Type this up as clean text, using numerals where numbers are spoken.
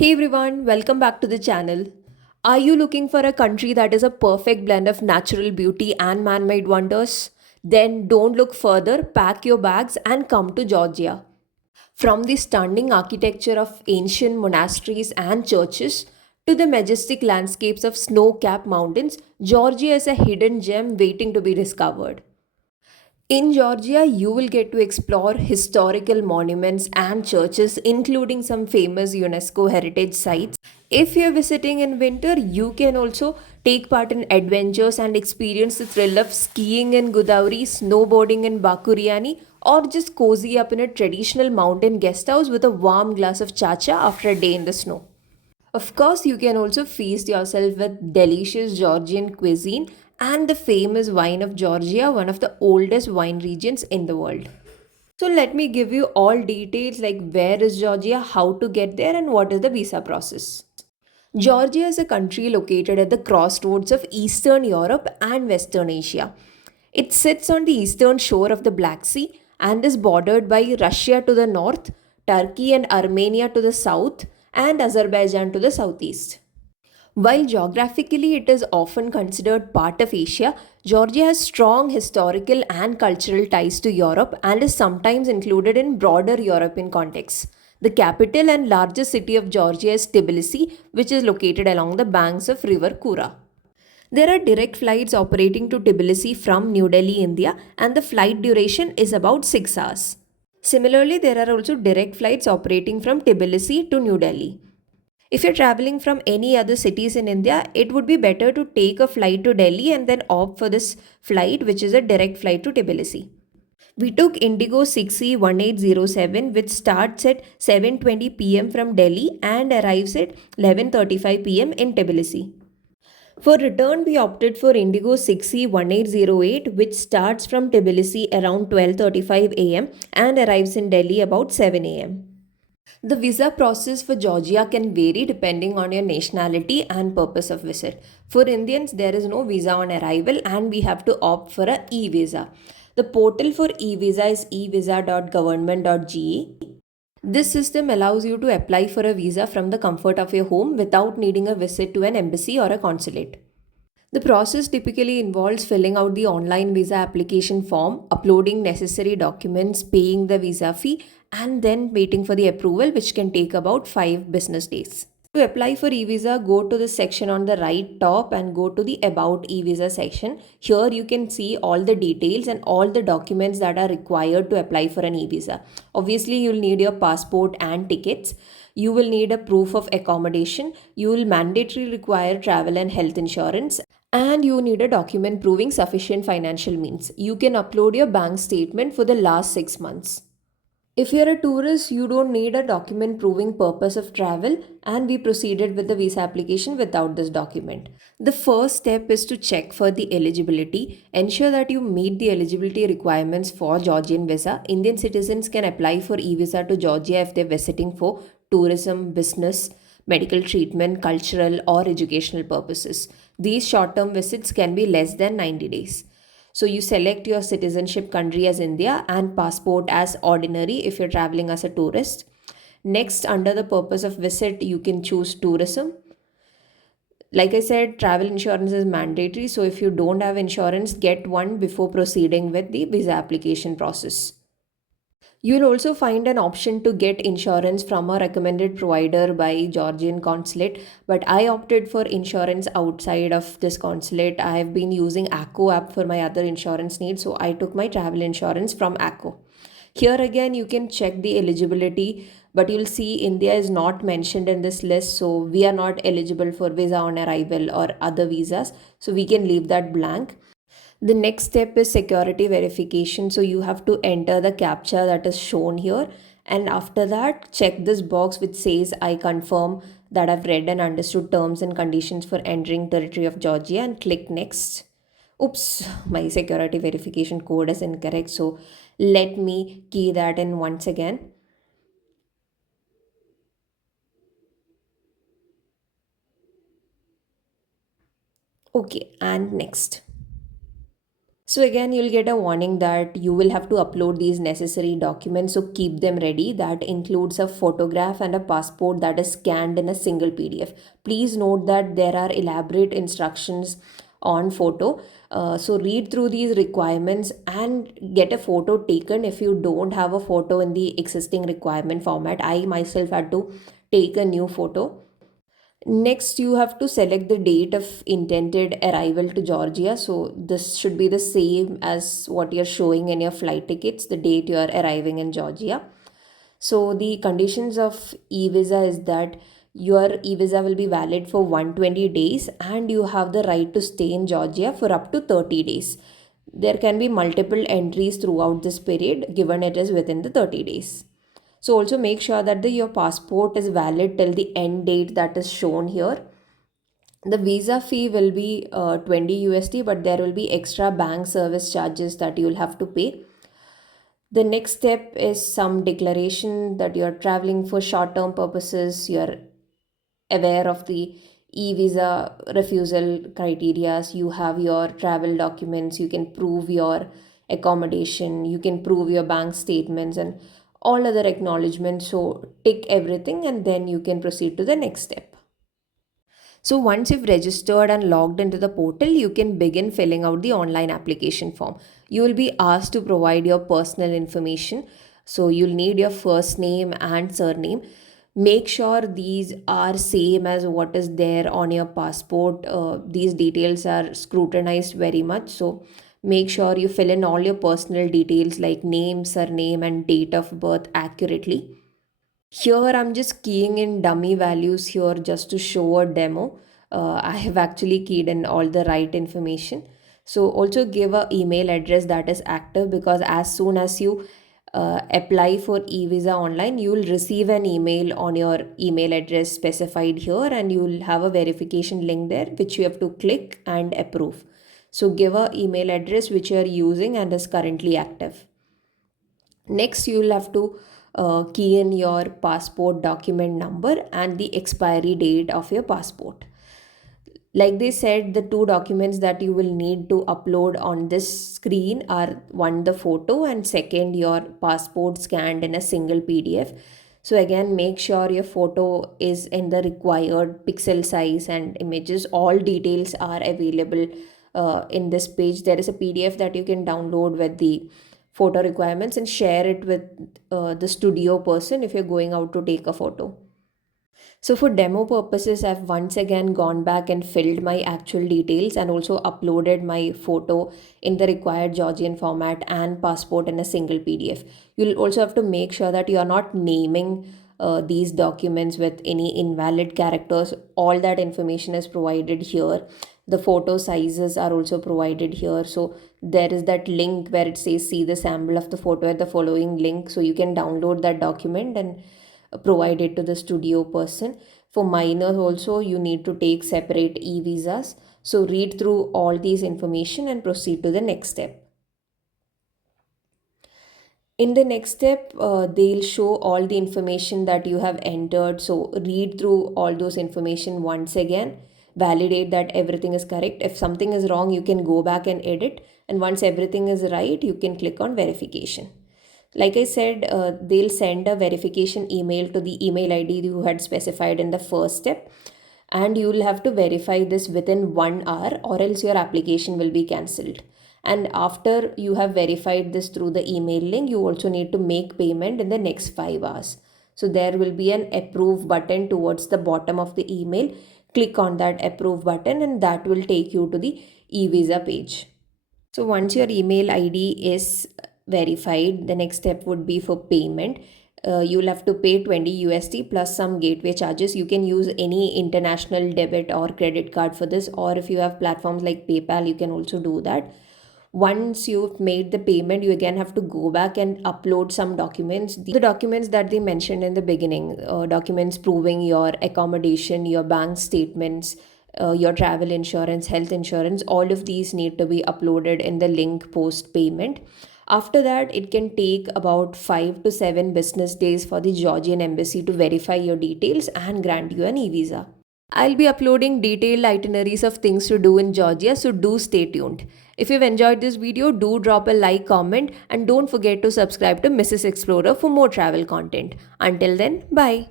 Hey everyone, welcome back to the channel. Are you looking for a country that is a perfect blend of natural beauty and man made wonders? Then don't look further, pack your bags, and come to Georgia. From the stunning architecture of ancient monasteries and churches to the majestic landscapes of snow capped mountains, Georgia is a hidden gem waiting to be discovered. In Georgia, you will get to explore historical monuments and churches, including some famous UNESCO heritage sites. If you're visiting in winter, you can also take part in adventures and experience the thrill of skiing in Godavari, snowboarding in Bakuriani, or just cozy up in a traditional mountain guest house with a warm glass of chacha after a day in the snow. Of course, you can also feast yourself with delicious Georgian cuisine and the famous wine of Georgia, one of the oldest wine regions in the world. So, let me give you all details like where is Georgia, how to get there, and what is the visa process. Georgia is a country located at the crossroads of Eastern Europe and Western Asia. It sits on the eastern shore of the Black Sea and is bordered by Russia to the north, Turkey and Armenia to the south, and Azerbaijan to the southeast. While geographically it is often considered part of Asia, Georgia has strong historical and cultural ties to Europe and is sometimes included in broader European contexts. The capital and largest city of Georgia is Tbilisi, which is located along the banks of River Kura. There are direct flights operating to Tbilisi from New Delhi, India, and the flight duration is about 6 hours. Similarly, there are also direct flights operating from Tbilisi to New Delhi. If you're traveling from any other cities in India, it would be better to take a flight to Delhi and then opt for this flight, which is a direct flight to Tbilisi. We took Indigo 6E1807, which starts at 7:20 pm from Delhi and arrives at 11:35 pm in Tbilisi. For return, we opted for Indigo 6E1808, which starts from Tbilisi around 12:35 am and arrives in Delhi about 7 am. The visa process for Georgia can vary depending on your nationality and purpose of visit. For Indians, there is no visa on arrival and we have to opt for a e-visa. The portal for e-visa is evisa.government.ge. This system allows you to apply for a visa from the comfort of your home without needing a visit to an embassy or a consulate. The process typically involves filling out the online visa application form, uploading necessary documents, paying the visa fee, and then waiting for the approval, which can take about 5 business days. To apply for e-visa, go to the section on the right top and go to the About e-visa section. Here you can see all the details and all the documents that are required to apply for an e-visa. Obviously, you'll need your passport and tickets. You will need a proof of accommodation. You will mandatorily require travel and health insurance. And you need a document proving sufficient financial means. You can upload your bank statement for the last 6 months. If you're a tourist, you don't need a document proving purpose of travel, and we proceeded with the visa application without this document. The first step is to check for the eligibility. Ensure that you meet the eligibility requirements for Georgian visa. Indian citizens can apply for e-visa to Georgia if they're visiting for tourism, business, medical treatment, cultural, or educational purposes. These short term visits can be less than 90 days. So you select your citizenship country as India and passport as ordinary if you're traveling as a tourist. Next, under the purpose of visit, you can choose tourism. Like I said, travel insurance is mandatory. So if you don't have insurance, get one before proceeding with the visa application process. You'll also find an option to get insurance from a recommended provider by Georgian consulate, but I opted for insurance outside of this consulate. I have been using ACO app for my other insurance needs, so I took my travel insurance from ACO. Here again, you can check the eligibility, but you'll see India is not mentioned in this list, so we are not eligible for visa on arrival or other visas, so we can leave that blank. The next step is security verification. So you have to enter the captcha that is shown here. And after that, check this box which says I confirm that I've read and understood terms and conditions for entering territory of Georgia and click next. Oops, my security verification code is incorrect. So let me key that in once again. Okay, and next. So again, you'll get a warning that you will have to upload these necessary documents, so keep them ready. That includes a photograph and a passport that is scanned in a single PDF. Please note that there are elaborate instructions on photo. So read through these requirements and get a photo taken if you don't have a photo in the existing requirement format. I myself had to take a new photo. Next, you have to select the date of intended arrival to Georgia. So, this should be the same as what you're showing in your flight tickets, the date you are arriving in Georgia. So, the conditions of e visa is that your e visa will be valid for 120 days and you have the right to stay in Georgia for up to 30 days. There can be multiple entries throughout this period given it is within the 30 days. So also make sure that your passport is valid till the end date that is shown here. The visa fee will be 20 USD, but there will be extra bank service charges that you'll have to pay. The next step is some declaration that you're traveling for short term purposes, you're aware of the e-visa refusal criteria, you have your travel documents, you can prove your accommodation, you can prove your bank statements and all other acknowledgements. So tick everything and then you can proceed to the next step. So once you've registered and logged into the portal, you can begin filling out the online application form. You will be asked to provide your personal information. So you'll need your first name and surname. Make sure these are same as what is there on your passport. These details are scrutinized very much. So make sure you fill in all your personal details like name, surname, and date of birth accurately. Here I'm just keying in dummy values here just to show a demo. I have actually keyed in all the right information. So also give a email address that is active, because as soon as you apply for e-visa online, you will receive an email on your email address specified here and you will have a verification link there which you have to click and approve. So give a email address which you are using and is currently active. Next, you will have to key in your passport document number and the expiry date of your passport. Like they said, the two documents that you will need to upload on this screen are one, the photo, and second, your passport scanned in a single PDF. So, again, make sure your photo is in the required pixel size and images. All details are available in this page. There is a PDF that you can download with the photo requirements and share it with the studio person if you're going out to take a photo. So for demo purposes, I've once again gone back and filled my actual details and also uploaded my photo in the required Georgian format and passport in a single PDF. You'll also have to make sure that you are not naming these documents with any invalid characters. All that information is provided here. The photo sizes are also provided here. So there is that link where it says see the sample of the photo at the following link. So you can download that document and provided to the studio person. For minors also, you need to take separate e-visas. So read through all these information and proceed to the next step. In the next step, they'll show all the information that you have entered. So read through all those information once again, validate that everything is correct. If something is wrong, you can go back and edit. And once everything is right, you can click on verification. Like I said, they'll send a verification email to the email ID you had specified in the first step, and you will have to verify this within 1 hour or else your application will be cancelled. And after you have verified this through the email link, you also need to make payment in the next 5 hours. So there will be an approve button towards the bottom of the email. Click on that approve button and that will take you to the e-visa page. So once your email ID is verified, the next step would be for payment. You'll have to pay 20 USD plus some gateway charges. You can use any international debit or credit card for this, or if you have platforms like PayPal, you can also do that. Once you've made the payment, you again have to go back and upload some documents. The documents that they mentioned in the beginning, documents proving your accommodation, your bank statements, your travel insurance, health insurance, all of these need to be uploaded in the link post payment. After that, it can take about 5 to 7 business days for the Georgian embassy to verify your details and grant you an e visa. I'll be uploading detailed itineraries of things to do in Georgia, so do stay tuned. If you've enjoyed this video, do drop a like, comment, and don't forget to subscribe to Mrs. Explorer for more travel content. Until then, bye.